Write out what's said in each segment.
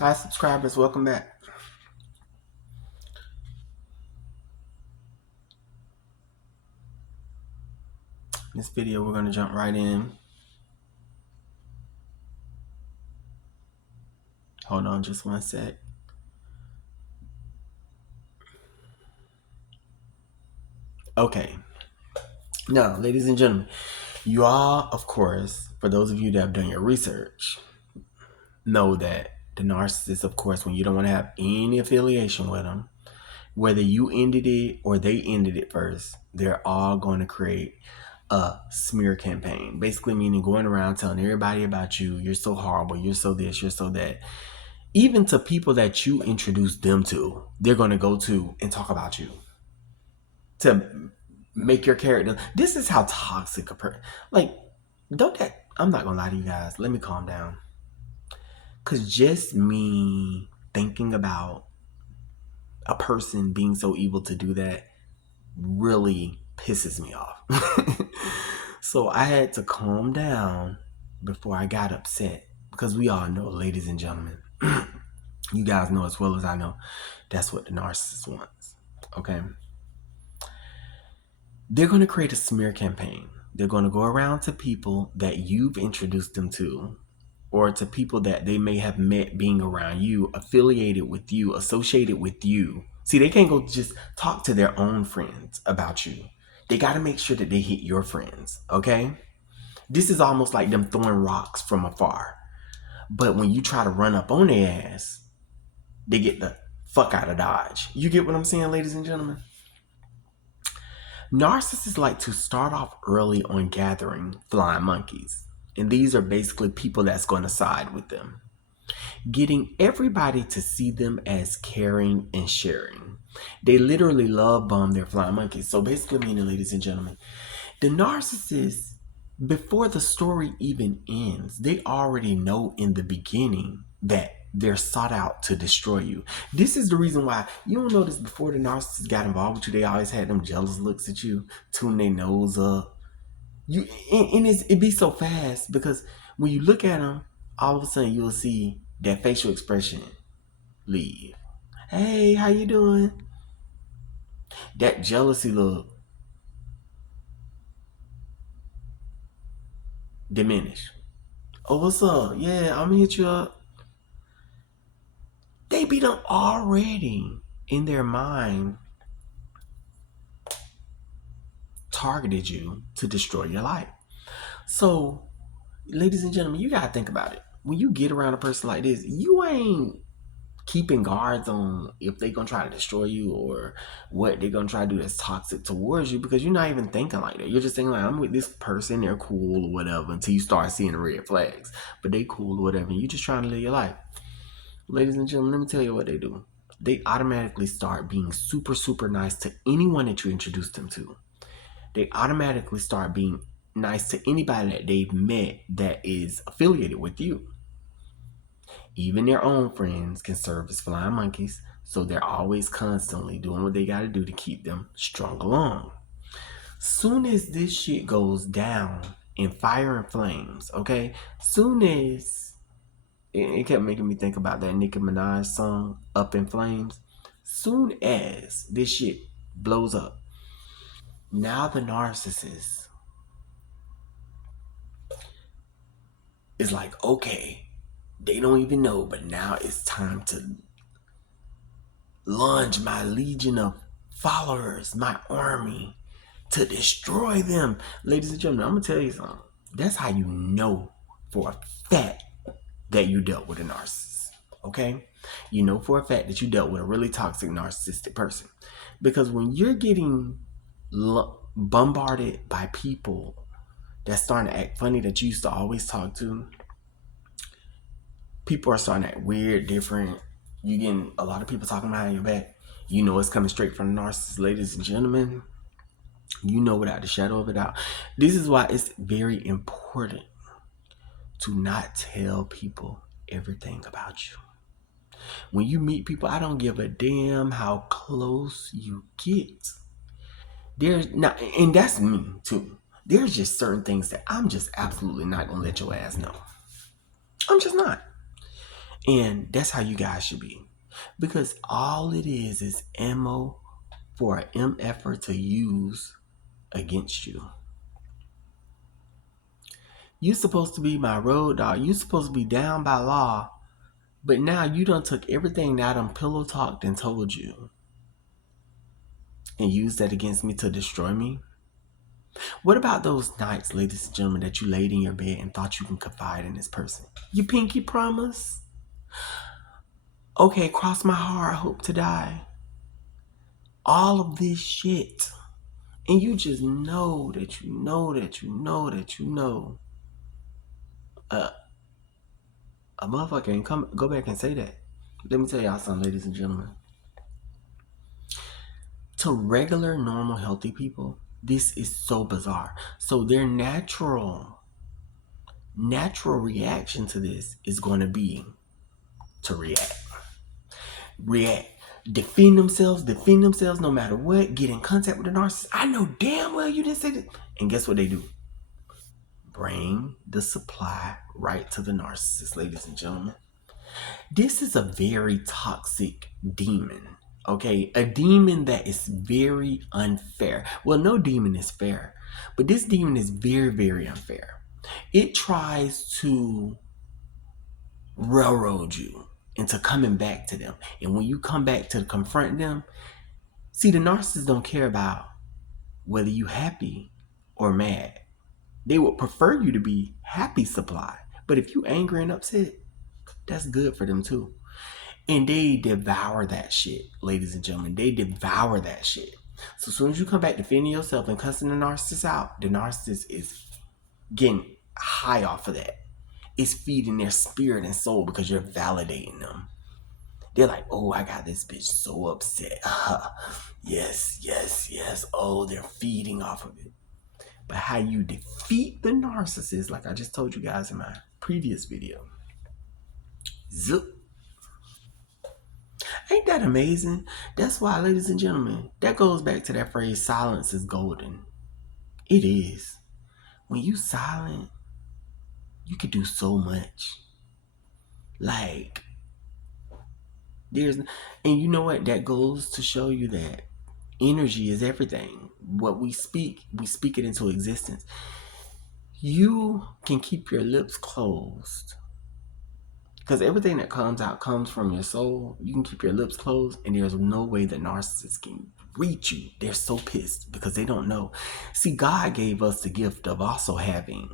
Hi, subscribers. Welcome back. In this video, we're going to jump right in. Hold on just one sec. Okay. Now, ladies and gentlemen, you all, of course, for those of you that have done your research, know that the narcissist, of course, when you don't want to have any affiliation with them, whether you ended it or they ended it first, they're all going to create a smear campaign. Basically meaning going around telling everybody about you. You're so horrible. You're so this. You're so that. Even to people that you introduced them to, they're going to go to and talk about you to make your character. This is how toxic a person. Like, don't that. I'm not going to lie to you guys. Let me calm down. Because just me thinking about a person being so evil to do that really pisses me off. So I had to calm down before I got upset. Because we all know, ladies and gentlemen, you guys know as well as I know, that's what the narcissist wants. Okay? They're going to create a smear campaign. They're going to go around to people that you've introduced them to, or to people that they may have met being around you, affiliated with you, associated with you. See, they can't go just talk to their own friends about you. They got to make sure that they hit your friends, okay? This is almost like them throwing rocks from afar. But when you try to run up on their ass, they get the fuck out of Dodge. You get what I'm saying, ladies and gentlemen? Narcissists like to start off early on gathering flying monkeys. And these are basically people that's going to side with them, getting everybody to see them as caring and sharing. They literally love bomb their flying monkeys. So basically, meaning, ladies and gentlemen, the narcissist, before the story even ends, they already know in the beginning that they're sought out to destroy you. This is the reason why you don't notice before the narcissist got involved with you, they always had them jealous looks at you, tune their nose up. You and it be so fast because when you look at them, all of a sudden you'll see that facial expression leave. Hey, how you doing? That jealousy look diminish. Oh, what's up? Yeah, I'm gonna hit you up. They be done already in their mind targeted you to destroy your life. So, ladies and gentlemen, you gotta think about it. When you get around a person like this, you ain't keeping guards on if they gonna try to destroy you or what they're gonna try to do that's toxic towards you, because you're not even thinking like that. You're just thinking like, I'm with this person, they're cool or whatever, until you start seeing the red flags. But they cool or whatever, and you just trying to live your life. Ladies and gentlemen, let me tell you what they do. They automatically start being super, super nice to anyone that you introduce them to. They automatically start being nice to anybody that they've met that is affiliated with you. Even their own friends can serve as flying monkeys, so they're always constantly doing what they gotta do to keep them strung along. Soon as this shit goes down in fire and flames, okay? Soon as it kept making me think about that Nicki Minaj song, Up in Flames. Soon as this shit blows up, now the narcissist is like, okay, they don't even know, but now it's time to launch my legion of followers, my army, to destroy them. Ladies and gentlemen, I'm gonna tell you something. That's how you know for a fact that you dealt with a narcissist. Okay? You know for a fact that you dealt with a really toxic narcissistic person. Because when you're getting bombarded by people that's starting to act funny that you used to always talk to, people are starting to act weird, different. You getting a lot of people talking behind your back. You know it's coming straight from the narcissist, ladies and gentlemen. You know without the shadow of a doubt. This is why it's very important to not tell people everything about you. When you meet people, I don't give a damn how close you get. There's not, and that's me too. There's just certain things that I'm just absolutely not gonna let your ass know. I'm just not. And that's how you guys should be. Because all it is ammo for an MFer to use against you. You supposed to be my road dog. You supposed to be down by law. But now you done took everything that I done pillow talked and told you and used that against me to destroy me. What about those nights, ladies and gentlemen, that you laid in your bed and thought you can confide in this person? You pinky promise? Okay, cross my heart, hope to die. All of this shit. And you just know that you know that you know that you know. A motherfucker ain't go back and say that. Let me tell y'all something, ladies and gentlemen. To regular, normal, healthy people, this is so bizarre. So their natural reaction to this is going to be to react, defend themselves no matter what, get in contact with the narcissist. I know damn well you didn't say that. And guess what they do? Bring the supply right to the narcissist, ladies and gentlemen. This is a very toxic demon. Okay, a demon that is very unfair. Well, no demon is fair, but this demon is very, very unfair. It tries to railroad you into coming back to them. And when you come back to confront them, see, the narcissists don't care about whether you happy or mad. They would prefer you to be happy supply. But if you angry and upset, that's good for them too. And they devour that shit, ladies and gentlemen. They devour that shit. So as soon as you come back defending yourself and cussing the narcissist out, the narcissist is getting high off of that. It's feeding their spirit and soul because you're validating them. They're like, oh, I got this bitch so upset. Yes, yes, yes. Oh, they're feeding off of it. But how you defeat the narcissist, like I just told you guys in my previous video. Zip. Ain't that amazing? That's why, ladies and gentlemen, that goes back to that phrase, silence is golden. It is. When you silent, you can do so much. Like, and you know what? That goes to show you that energy is everything. What we speak it into existence. You can keep your lips closed. Because everything that comes out comes from your soul. You can keep your lips closed, and there's no way that narcissists can reach you. They're so pissed because they don't know. See, God gave us the gift of also having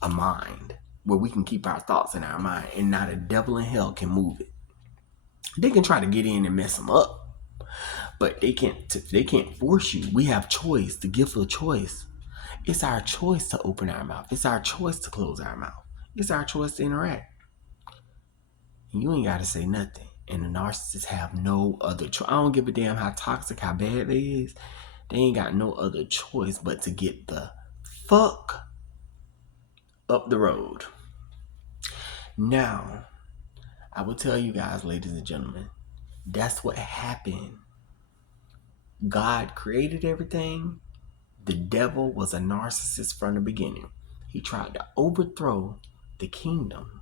a mind where we can keep our thoughts in our mind, and not a devil in hell can move it. They can try to get in and mess them up, but they can't force you. We have choice, the gift of choice. It's our choice to open our mouth. It's our choice to close our mouth. It's our choice to interact. And you ain't got to say nothing. And the narcissists have no other choice. I don't give a damn how toxic, how bad they is. They ain't got no other choice but to get the fuck up the road. Now, I will tell you guys, ladies and gentlemen, that's what happened. God created everything. The devil was a narcissist from the beginning. He tried to overthrow the kingdom.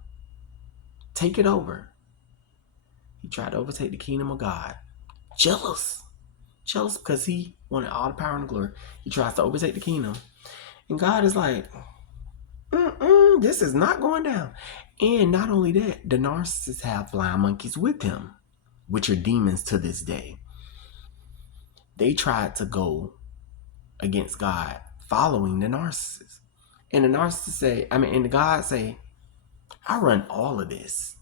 Take it over. He tried to overtake the kingdom of God. Jealous because he wanted all the power and the glory. He tries to overtake the kingdom. And God is like, this is not going down. And not only that, the narcissists have flying monkeys with him, which are demons to this day. They tried to go against God following the narcissist. And the narcissist and the God say, I run all of this.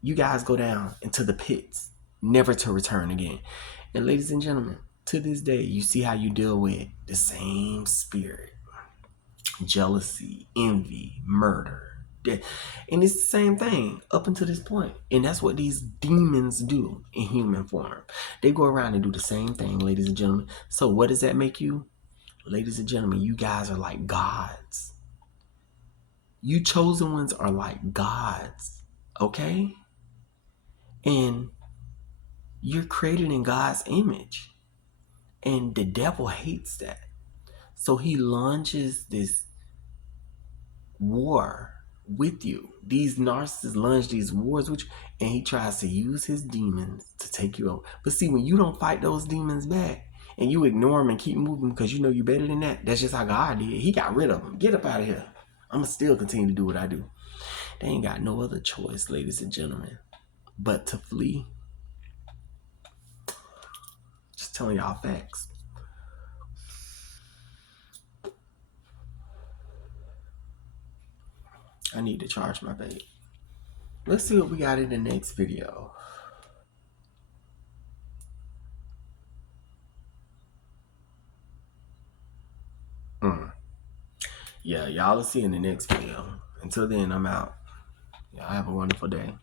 You guys go down into the pits, never to return again. And ladies and gentlemen, to this day, you see how you deal with the same spirit. Jealousy, envy, murder. And it's the same thing up until this point. And that's what these demons do in human form. They go around and do the same thing, ladies and gentlemen. So what does that make you? Ladies and gentlemen, you guys are like gods. You chosen ones are like gods. Okay? And you're created in God's image. And the devil hates that. So he launches this war with you. These narcissists lunge these wars with you, and he tries to use his demons to take you over. But see, when you don't fight those demons back and you ignore them and keep moving because you know you're better than that, that's just how God did. He got rid of them. Get up out of here. I'm going to still continue to do what I do. They ain't got no other choice, ladies and gentlemen, but to flee. Just telling y'all facts. I need to charge my vape. Let's see what we got in the next video. Yeah, y'all will see in the next video. Until then, I'm out. Y'all have a wonderful day.